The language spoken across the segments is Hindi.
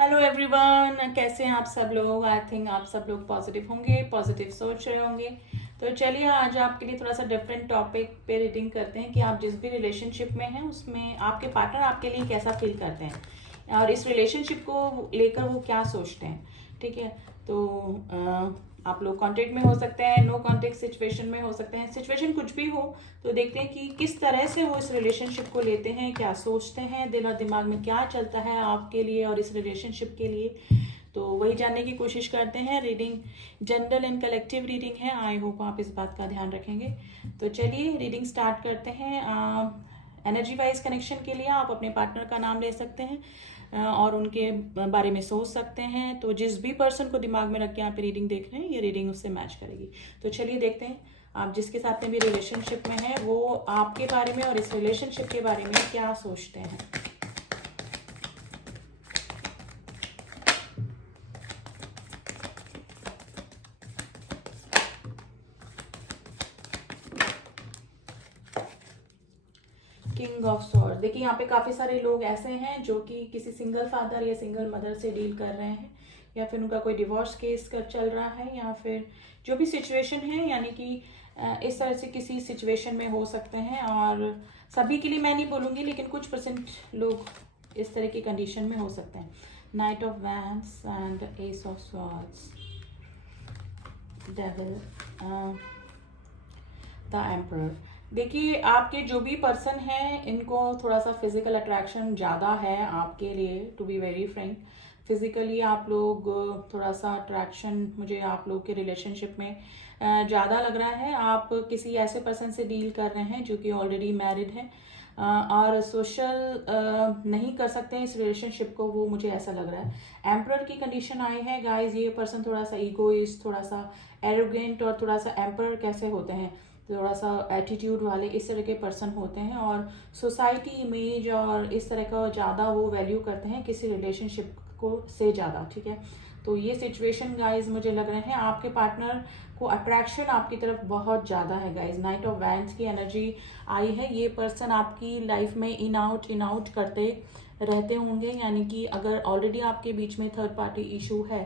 हेलो एवरीवन, कैसे हैं आप सब लोग। आई थिंक आप सब लोग पॉजिटिव होंगे, पॉजिटिव सोच रहे होंगे। तो चलिए आज आपके लिए थोड़ा सा डिफरेंट टॉपिक पे रीडिंग करते हैं कि आप जिस भी रिलेशनशिप में हैं उसमें आपके पार्टनर आपके लिए कैसा फील करते हैं और इस रिलेशनशिप को लेकर वो क्या सोचते हैं। ठीक है, तो आप लोग कांटेक्ट में हो सकते हैं, नो कांटेक्ट सिचुएशन में हो सकते हैं, सिचुएशन कुछ भी हो। तो देखते हैं कि किस तरह से वो इस रिलेशनशिप को लेते हैं, क्या सोचते हैं, दिल और दिमाग में क्या चलता है आपके लिए और इस रिलेशनशिप के लिए। तो वही जानने की कोशिश करते हैं। Reading general and collective reading है, आई होप आप इस बात का ध्यान रखेंगे। तो चलिए रीडिंग स्टार्ट करते हैं। एनर्जी वाइज कनेक्शन के लिए आप अपने पार्टनर का नाम ले सकते हैं और उनके बारे में सोच सकते हैं। तो जिस भी पर्सन को दिमाग में रख के यहाँ पे रीडिंग देख रहे हैं, ये रीडिंग उससे मैच करेगी। तो चलिए देखते हैं आप जिसके साथ में भी रिलेशनशिप में है वो आपके बारे में और इस रिलेशनशिप के बारे में क्या सोचते हैं। King of sword. देखिए यहाँ पे काफी सारे लोग ऐसे हैं जो कि किसी सिंगल फादर या सिंगल मदर से डील कर रहे हैं, या फिर उनका कोई डिवोर्स केस कर चल रहा है, या फिर जो भी सिचुएशन है, यानी कि इस तरह से किसी सिचुएशन में हो सकते हैं। और सभी के लिए मैं नहीं बोलूंगी, लेकिन कुछ परसेंट लोग इस तरह की कंडीशन में हो सकते हैं। Night of wands and ace of swords, devil, the emperor. देखिए आपके जो भी पर्सन हैं इनको थोड़ा सा फिजिकल अट्रैक्शन ज़्यादा है आपके लिए, to be very frank. Physically आप लोग थोड़ा सा अट्रैक्शन मुझे आप लोग के रिलेशनशिप में ज़्यादा लग रहा है। आप किसी ऐसे पर्सन से डील कर रहे हैं जो कि ऑलरेडी मैरिड है और सोशल नहीं कर सकते हैं इस रिलेशनशिप को, वो मुझे ऐसा लग रहा है। एम्परर की कंडीशन आई है गाइस। ये पर्सन थोड़ा सा ईगोइस्ट, थोड़ा सा एरोगेंट और थोड़ा सा एम्परर कैसे होते हैं, थोड़ा सा एटीट्यूड वाले इस तरह के पर्सन होते हैं और सोसाइटी इमेज और इस तरह का ज़्यादा वो वैल्यू करते हैं किसी रिलेशनशिप को से ज़्यादा। ठीक है, तो ये सिचुएशन गाइज मुझे लग रहे हैं आपके पार्टनर को अट्रैक्शन आपकी तरफ बहुत ज़्यादा है गाइज। नाइट ऑफ वैंड्स की एनर्जी आई है। ये पर्सन आपकी लाइफ में इन आउट करते रहते होंगे, यानी कि अगर ऑलरेडी आपके बीच में थर्ड पार्टी इशू है,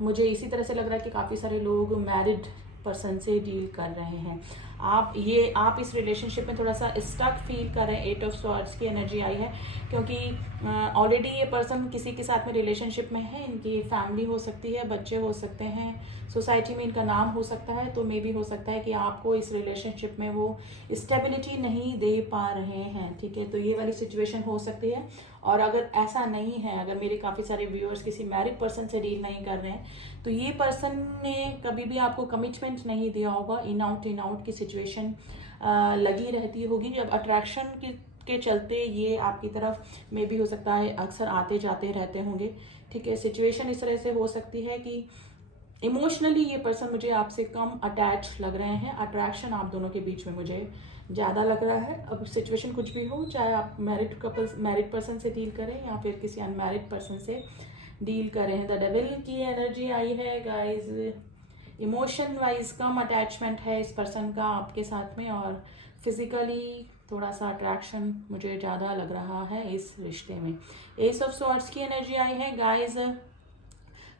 मुझे इसी तरह से लग रहा है कि काफ़ी सारे लोग मैरिड पर्सन से डील कर रहे हैं। आप इस रिलेशनशिप में थोड़ा सा स्टक फील कर रहे हैं। एट ऑफ स्वॉर्ड्स की एनर्जी आई है क्योंकि ऑलरेडी ये पर्सन किसी के साथ में रिलेशनशिप में है। इनकी फैमिली हो सकती है, बच्चे हो सकते हैं, सोसाइटी में इनका नाम हो सकता है। तो मे भी हो सकता है कि आपको इस रिलेशनशिप में वो स्टेबिलिटी नहीं दे पा रहे हैं। ठीक है, तो ये वाली सिचुएशन हो सकती है। और अगर ऐसा नहीं है, अगर मेरे काफ़ी सारे व्यूअर्स किसी मैरिड पर्सन से डील नहीं कर रहे हैं, तो ये पर्सन ने कभी भी आपको कमिटमेंट नहीं दिया होगा। इन आउट की सिचुएशन लगी रहती होगी, जब अट्रैक्शन के चलते ये आपकी तरफ में भी हो सकता है अक्सर आते जाते रहते होंगे। ठीक है, सिचुएशन इस तरह से हो सकती है कि इमोशनली ये पर्सन मुझे आपसे कम अटैच लग रहे हैं। अट्रैक्शन आप दोनों के बीच में मुझे ज़्यादा लग रहा है। अब सिचुएशन कुछ भी हो, चाहे आप मैरिड पर्सन से डील करें या फिर किसी अनमैरिड पर्सन से डील करें। द डेविल की एनर्जी आई है गाइज। इमोशन वाइज कम अटैचमेंट है इस पर्सन का आपके साथ में, और फिजिकली थोड़ा सा अट्रैक्शन मुझे ज़्यादा लग रहा है इस रिश्ते में। एस ऑफ स्वॉर्ड्स की एनर्जी आई है गाइज।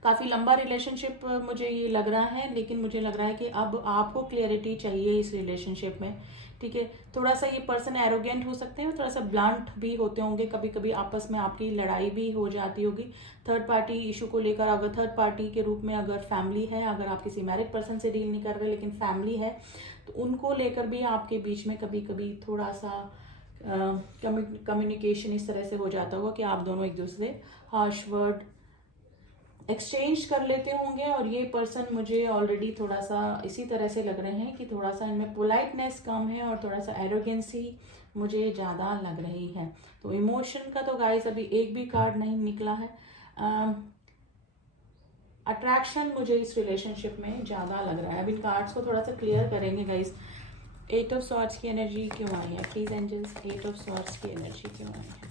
काफ़ी लंबा रिलेशनशिप मुझे ये लग रहा है, लेकिन मुझे लग रहा है कि अब आपको क्लियरिटी चाहिए इस रिलेशनशिप में। ठीक है, थोड़ा सा ये पर्सन एरोगेंट हो सकते हैं और थोड़ा सा ब्लंट भी होते होंगे। कभी कभी आपस में आपकी लड़ाई भी हो जाती होगी थर्ड पार्टी इशू को लेकर। अगर थर्ड पार्टी के रूप में अगर फैमिली है, अगर आप किसी मैरिड पर्सन से डील नहीं कर रहे लेकिन फैमिली है, तो उनको लेकर भी आपके बीच में कभी कभी थोड़ा सा कम्युनिकेशन इस तरह से हो जाता होगा कि आप दोनों एक दूसरे हार्श वर्ड एक्सचेंज कर लेते होंगे। और ये पर्सन मुझे ऑलरेडी थोड़ा सा इसी तरह से लग रहे हैं कि थोड़ा सा इनमें पोलाइटनेस कम है और थोड़ा सा एरोगेंसी मुझे ज़्यादा लग रही है। तो इमोशन का तो गाइस अभी एक भी कार्ड नहीं निकला है। अट्रैक्शन मुझे इस रिलेशनशिप में ज़्यादा लग रहा है। अब इन कार्ड्स को थोड़ा सा क्लियर करेंगे गाइस। एट ऑफ स्वॉर्ड्स की एनर्जी क्यों आई है please angels? Eight of swords की एनर्जी क्यों आई है?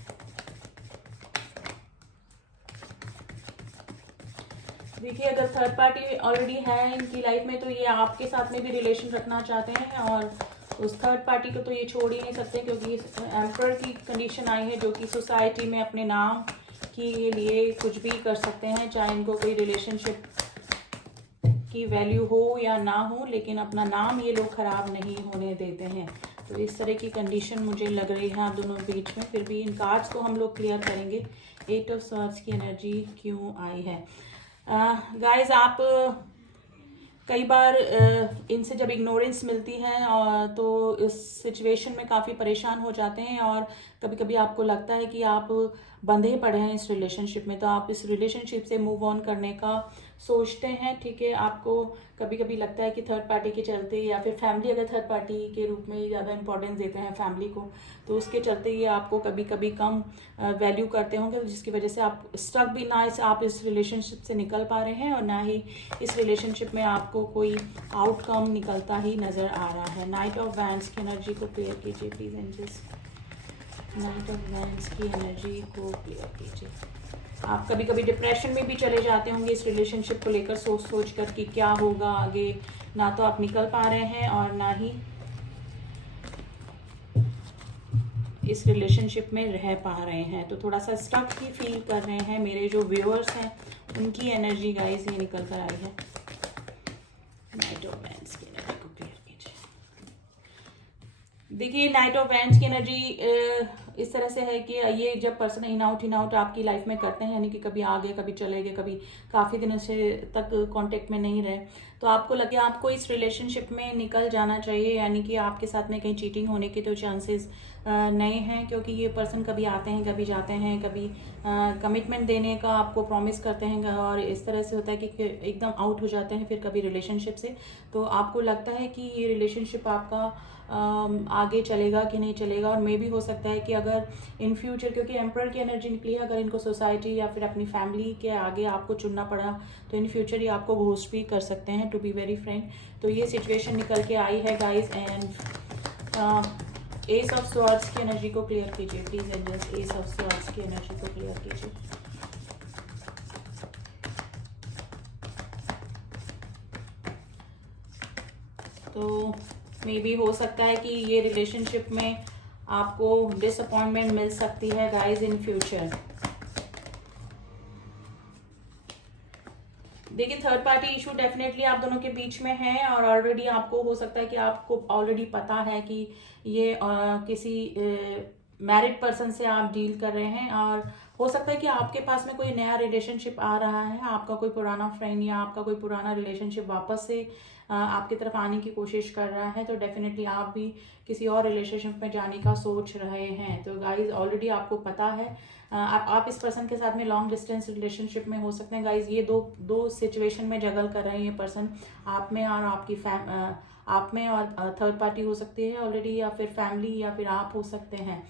देखिए अगर थर्ड पार्टी ऑलरेडी है इनकी लाइफ में, तो ये आपके साथ में भी रिलेशन रखना चाहते हैं और उस थर्ड पार्टी को तो ये छोड़ ही नहीं सकते, क्योंकि एम्परर की कंडीशन आई है जो कि सोसाइटी में अपने नाम के लिए कुछ भी कर सकते हैं, चाहे इनको कोई रिलेशनशिप की वैल्यू हो या ना हो, लेकिन अपना नाम ये लोग खराब नहीं होने देते हैं। तो इस तरह की कंडीशन मुझे लग रही है आप दोनों के बीच में। फिर भी इन कार्ड्स को हम लोग क्लियर करेंगे। 8 ऑफ स्वॉर्ड्स की एनर्जी क्यों आई है? गाइस, आप कई बार इनसे जब इग्नोरेंस मिलती है और तो इस सिचुएशन में काफ़ी परेशान हो जाते हैं, और कभी कभी आपको लगता है कि आप बंधे पड़े हैं इस रिलेशनशिप में, तो आप इस रिलेशनशिप से मूव ऑन करने का सोचते हैं। ठीक है, आपको कभी कभी लगता है कि थर्ड पार्टी के चलते, या फिर फैमिली अगर थर्ड पार्टी के रूप में ज़्यादा इंपॉर्टेंस देते हैं फैमिली को, तो उसके चलते ये आपको कभी कभी कम वैल्यू करते होंगे, जिसकी वजह से आप स्टक भी ना आप इस रिलेशनशिप से निकल पा रहे हैं, और ना ही इस रिलेशनशिप में आपको कोई आउटकम निकलता ही नज़र आ रहा है। नाइट ऑफ वैंड्स की एनर्जी को क्लियर कीजिए please angels. Knight of wands की एनर्जी को क्लियर कीजिए। आप कभी कभी डिप्रेशन में भी चले जाते होंगे इस रिलेशनशिप को लेकर, सोच कर कि क्या होगा आगे। ना तो आप निकल पा रहे हैं और ना ही इस रिलेशनशिप में रह पा रहे हैं, तो थोड़ा सा स्टक ही फील कर रहे हैं। मेरे जो व्यूअर्स हैं उनकी एनर्जी गाइस ये निकल कर आई है। नाइट ऑफ वैंड्स की एनर्जी को क्लियर कीजिए। देखिए, नाइट ऑफ वैंड्स की एनर्जी इस तरह से है कि ये जब पर्सन इन आउट आपकी लाइफ में करते हैं, यानी कि कभी आ गए, कभी चले गए, कभी काफ़ी दिनों से तक कांटेक्ट में नहीं रहे, तो आपको लगे आपको इस रिलेशनशिप में निकल जाना चाहिए, यानी कि आपके साथ में कहीं चीटिंग होने के तो चांसेस नहीं हैं, क्योंकि ये पर्सन कभी आते हैं, कभी जाते हैं, कभी कमिटमेंट देने का आपको प्रॉमिस करते हैं, और इस तरह से होता है कि एकदम आउट हो जाते हैं फिर कभी रिलेशनशिप से। तो आपको लगता है कि ये रिलेशनशिप आपका आगे चलेगा कि नहीं चलेगा, और मे भी हो सकता है कि अगर इन फ्यूचर, क्योंकि एम्परर की एनर्जी निकली है, अगर इनको सोसाइटी या फिर अपनी फैमिली के आगे आपको चुनना पड़ा तो इन फ्यूचर ये आपको घोस्ट भी कर सकते हैं, टू बी वेरी फ्रैंक। तो ये सिचुएशन निकल के आई है guys. And ace of swords की एनर्जी को क्लियर कीजिए please angels. Ace of swords की एनर्जी को क्लियर कीजिए। तो मे बी हो सकता है कि ये रिलेशनशिप में आपको डिसअपॉइंटमेंट मिल सकती है गाइस इन फ्यूचर। देखिए, थर्ड पार्टी इशू डेफिनेटली आप दोनों के बीच में है, और ऑलरेडी आपको हो सकता है कि आपको ऑलरेडी पता है कि ये किसी मैरिड पर्सन से आप डील कर रहे हैं, और हो सकता है कि आपके पास में कोई नया रिलेशनशिप आ रहा है, आपका कोई पुराना फ्रेंड या आपका कोई पुराना रिलेशनशिप वापस से आपकी तरफ आने की कोशिश कर रहा है, तो डेफिनेटली आप भी किसी और रिलेशनशिप में जाने का सोच रहे हैं। तो गाइज ऑलरेडी आपको पता है, आप इस पर्सन के साथ में लॉन्ग डिस्टेंस रिलेशनशिप में हो सकते हैं गाइज। ये दो सिचुएशन में जगल कर रहे हैं ये पर्सन, आप में और आपकी आप में, और थर्ड पार्टी हो सकती है ऑलरेडी, या फिर फैमिली, या फिर आप हो सकते हैं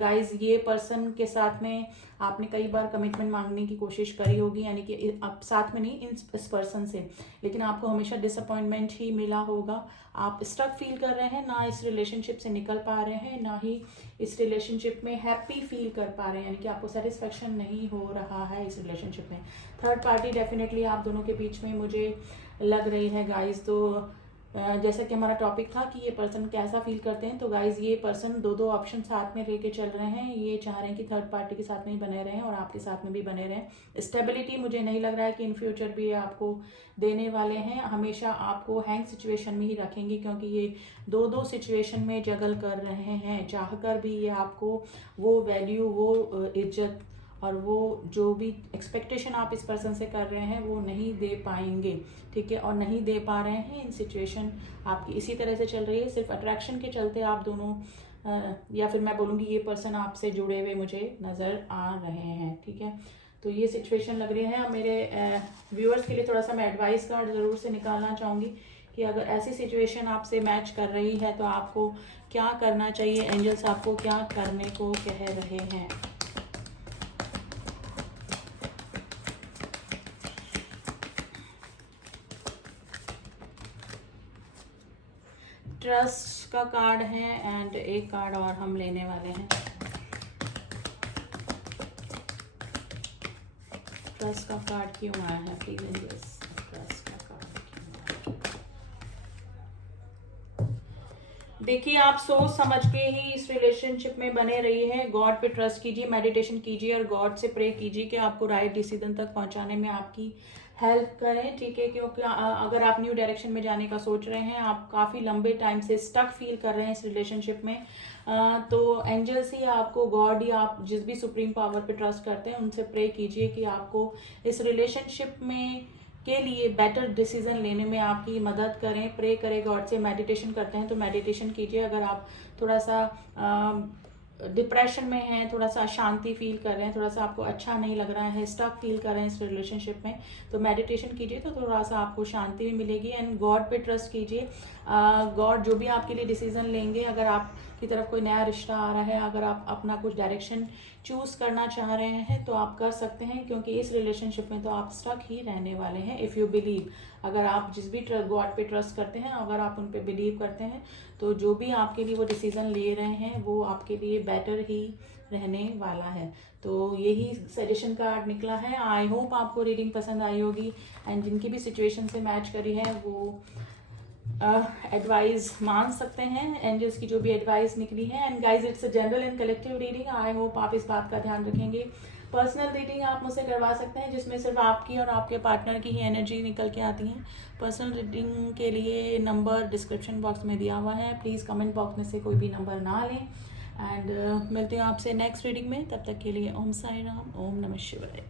गाइज। ये पर्सन के साथ में आपने कई बार कमिटमेंट मांगने की कोशिश करी होगी, यानी कि आप साथ में नहीं इस पर्सन से, लेकिन आपको हमेशा डिसअपॉइंटमेंट ही मिला होगा। आप स्टक फील कर रहे हैं, ना इस रिलेशनशिप से निकल पा रहे हैं, ना ही इस रिलेशनशिप में हैप्पी फील कर पा रहे हैं, यानी कि आपको सेटिस्फेक्शन नहीं हो रहा है इस रिलेशनशिप में। थर्ड पार्टी डेफिनेटली आप दोनों के बीच में मुझे लग रही है गाइज। तो जैसा कि हमारा टॉपिक था कि ये पर्सन कैसा फील करते हैं, तो गाइज ये पर्सन दो ऑप्शन साथ में लेके चल रहे हैं। ये चाह रहे हैं कि थर्ड पार्टी के साथ में ही बने रहें और आपके साथ में भी बने रहें। स्टेबिलिटी मुझे नहीं लग रहा है कि इन फ्यूचर भी आपको देने वाले हैं, हमेशा आपको हैंग सिचुएशन में ही रखेंगे, क्योंकि ये दो सिचुएशन में जगल कर रहे हैं। चाहकर भी ये आपको वो वैल्यू, वो इज्जत और वो जो भी एक्सपेक्टेशन आप इस पर्सन से कर रहे हैं वो नहीं दे पाएंगे, ठीक है, और नहीं दे पा रहे हैं। इन सिचुएशन आपकी इसी तरह से चल रही है, सिर्फ अट्रैक्शन के चलते आप दोनों या फिर मैं बोलूँगी ये पर्सन आपसे जुड़े हुए मुझे नज़र आ रहे हैं, ठीक है। तो ये सिचुएशन लग रही है। मेरे व्यूअर्स के लिए थोड़ा सा मैं एडवाइस कार्ड ज़रूर से निकालना चाहूँगी कि अगर ऐसी सिचुएशन आपसे मैच कर रही है तो आपको क्या करना चाहिए, एंजल्स आपको क्या करने को कह रहे हैं। ट्रस्ट का कार्ड है एंड एक कार्ड और हम लेने वाले हैं। ट्रस्ट का कार्ड क्यों आया है प्लीज एंजल्स? ट्रस्ट का कार्ड क्यों आया? देखिए, आप सोच समझ के ही इस रिलेशनशिप में बने रहिए, गॉड पे ट्रस्ट कीजिए, मेडिटेशन कीजिए और गॉड से प्रे कीजिए कि आपको राइट डिसीजन तक पहुंचाने में आपकी हेल्प करें, ठीक है। क्योंकि अगर आप न्यू डायरेक्शन में जाने का सोच रहे हैं, आप काफ़ी लंबे टाइम से स्टक फील कर रहे हैं इस रिलेशनशिप में, तो एंजल्स ही आपको, गॉड ही, आप जिस भी सुप्रीम पावर पे ट्रस्ट करते हैं उनसे प्रे कीजिए कि आपको इस रिलेशनशिप में के लिए बेटर डिसीजन लेने में आपकी मदद करें। प्रे करें गॉड से, मेडिटेशन करते हैं तो मेडिटेशन कीजिए। अगर आप थोड़ा सा डिप्रेशन में हैं, थोड़ा सा अशांति फील कर रहे हैं, थोड़ा सा आपको अच्छा नहीं लग रहा है, स्टक फील कर रहे हैं इस रिलेशनशिप में, तो मेडिटेशन कीजिए तो थोड़ा सा आपको शांति भी मिलेगी। एंड गॉड पे ट्रस्ट कीजिए। गॉड जो भी आपके लिए डिसीजन लेंगे, अगर आपकी तरफ कोई नया रिश्ता आ रहा है, अगर आप अपना कुछ डायरेक्शन चूज करना चाह रहे हैं तो आप कर सकते हैं, क्योंकि इस रिलेशनशिप में तो आप स्टक ही रहने वाले हैं। इफ़ यू बिलीव, अगर आप जिस भी गॉड पे ट्रस्ट करते हैं, अगर आप उन पे बिलीव करते हैं, तो जो भी आपके लिए वो डिसीजन ले रहे हैं वो आपके लिए बेटर ही रहने वाला है। तो यही सजेशन कार्ड निकला है। आई होप आपको रीडिंग पसंद आई होगी, एंड जिनकी भी सिचुएशन से मैच करी है वो एडवाइस मान सकते हैं, एंजल्स की जो भी एडवाइस निकली है। And guys, it's a general and collective reading. I hope आप इस बात का ध्यान रखेंगे। पर्सनल रीडिंग आप मुझसे करवा सकते हैं, जिसमें सिर्फ आपकी और आपके पार्टनर की ही एनर्जी निकल के आती है। पर्सनल रीडिंग के लिए नंबर डिस्क्रिप्शन बॉक्स में दिया हुआ है, प्लीज़ कमेंट बॉक्स में से कोई भी नंबर ना लें। एंड मिलते हैं आपसे नेक्स्ट रीडिंग में, तब तक के लिए ओम साई राम, ओम नमः शिवाय।